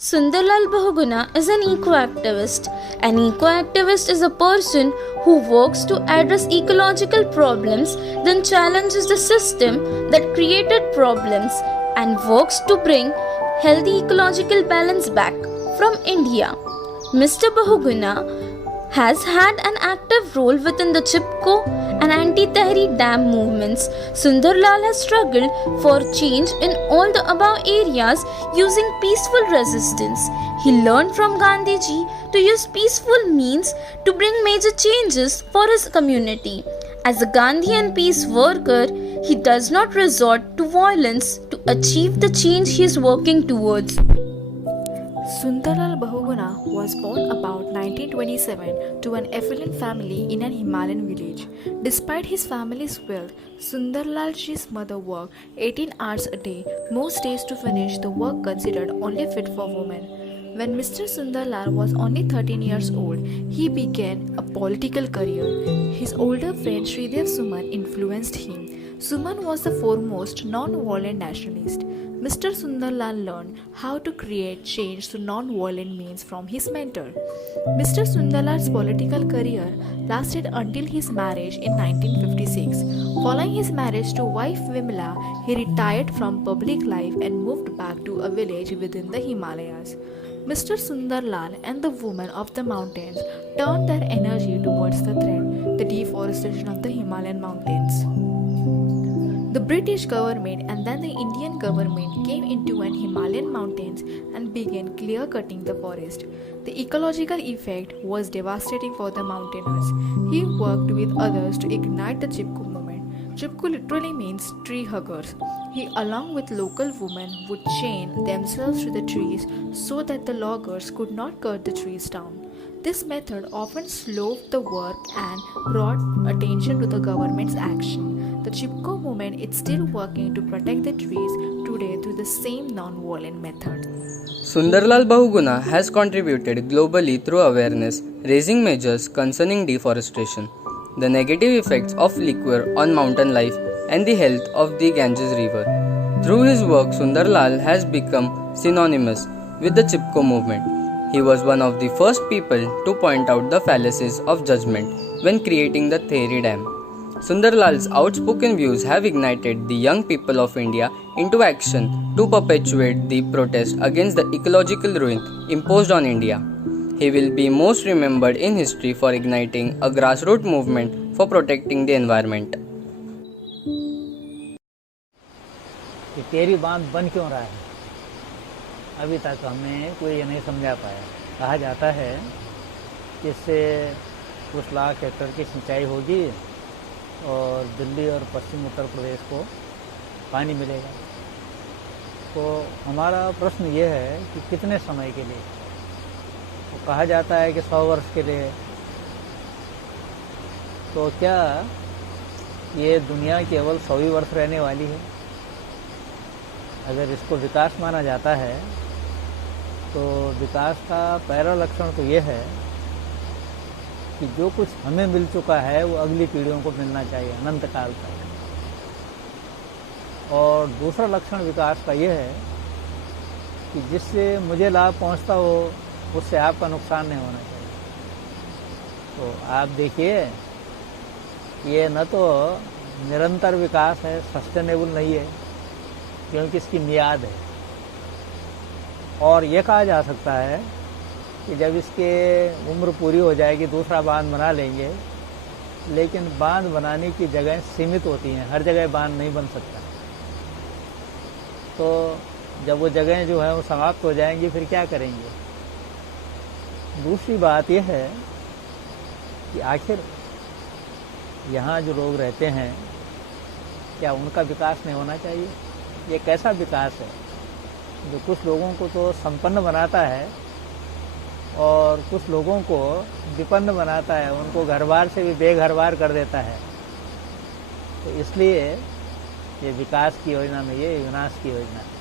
Sundarlal Bahuguna is an eco-activist. An eco-activist is a person who works to address ecological problems, then challenges the system that created problems and works to bring healthy ecological balance back. From India, Mr. Bahuguna has had an active role within the Chipko and anti-Tehri Dam movements. Sundarlal has struggled for change in all the above areas using peaceful resistance. He learned from Gandhiji to use peaceful means to bring major changes for his community. As a Gandhian peace worker, he does not resort to violence to achieve the change he is working towards. Sundarlal Bahuguna was born about 1927 to an affluent family in an Himalayan village. Despite his family's wealth, Sundarlalji's mother worked 18 hours a day, most days to finish the work considered only fit for women. When Mr. Sundarlal was only 13 years old, he began a political career. His older friend Sridev Suman influenced him. Suman was the foremost non-violent nationalist. Mr. Sundarlal learned how to create change through non-violent means from his mentor. Mr. Sundarlal's political career lasted until his marriage in 1956. Following his marriage to wife Vimla, he retired from public life and moved back to a village within the Himalayas. Mr. Sundarlal and the women of the mountains turned their energy towards the threat, the deforestation of the Himalayan mountains. The British government and then the Indian government came into an Himalayan mountains and began clear-cutting the forest. The ecological effect was devastating for the mountaineers. He worked with others to ignite the Chipko movement. Chipko literally means tree huggers. He, along with local women, would chain themselves to the trees so that the loggers could not cut the trees down. This method often slowed the work and brought attention to the government's action. The Chipko movement is still working to protect the trees today through the same non-violent method. Sundarlal Bahuguna has contributed globally through awareness, raising measures concerning deforestation, the negative effects of liquor on mountain life, and the health of the Ganges River. Through his work, Sundarlal has become synonymous with the Chipko movement. He was one of the first people to point out the fallacies of judgment when creating the Tehri Dam. Sundarlal's outspoken views have ignited the young people of India into action to perpetuate the protest against the ecological ruin imposed on India. He will be most remembered in history for igniting a grassroots movement for protecting the environment. तेरी बांध बन क्यों रहा है, अभी तक हमें कोई ये नहीं समझा पाया। कहा जाता है कि इससे कुछ लाख हेक्टेयर की सिंचाई होगी और दिल्ली और पश्चिम उत्तर प्रदेश को पानी मिलेगा। तो हमारा प्रश्न ये है कि कितने समय के लिए। तो कहा जाता है कि 100 वर्ष के लिए। तो क्या ये दुनिया केवल 100 ही वर्ष रहने वाली है? अगर इसको विकास माना जाता है तो विकास का पहला लक्षण तो ये है कि जो कुछ हमें मिल चुका है वो अगली पीढ़ियों को मिलना चाहिए अनंत काल तक। और दूसरा लक्षण विकास का ये है कि जिससे मुझे लाभ पहुंचता हो उससे आपका नुकसान नहीं होना चाहिए। तो आप देखिए, ये न तो निरंतर विकास है, सस्टेनेबल नहीं है, क्योंकि इसकी मियाद है। और ये कहा जा सकता है कि जब इसके उम्र पूरी हो जाएगी दूसरा बांध बना लेंगे, लेकिन बांध बनाने की जगह सीमित होती हैं, हर जगह बांध नहीं बन सकता। तो जब वो जगहें जो है वो समाप्त हो जाएंगी फिर क्या करेंगे। दूसरी बात यह है कि आखिर यहाँ जो लोग रहते हैं क्या उनका विकास नहीं होना चाहिए? ये कैसा विकास है जो कुछ लोगों को तो संपन्न बनाता है और कुछ लोगों को विपन्न बनाता है, उनको घर बार से भी बेघर कर देता है। तो इसलिए ये विकास की योजना नहीं है, ये विनाश की योजना है।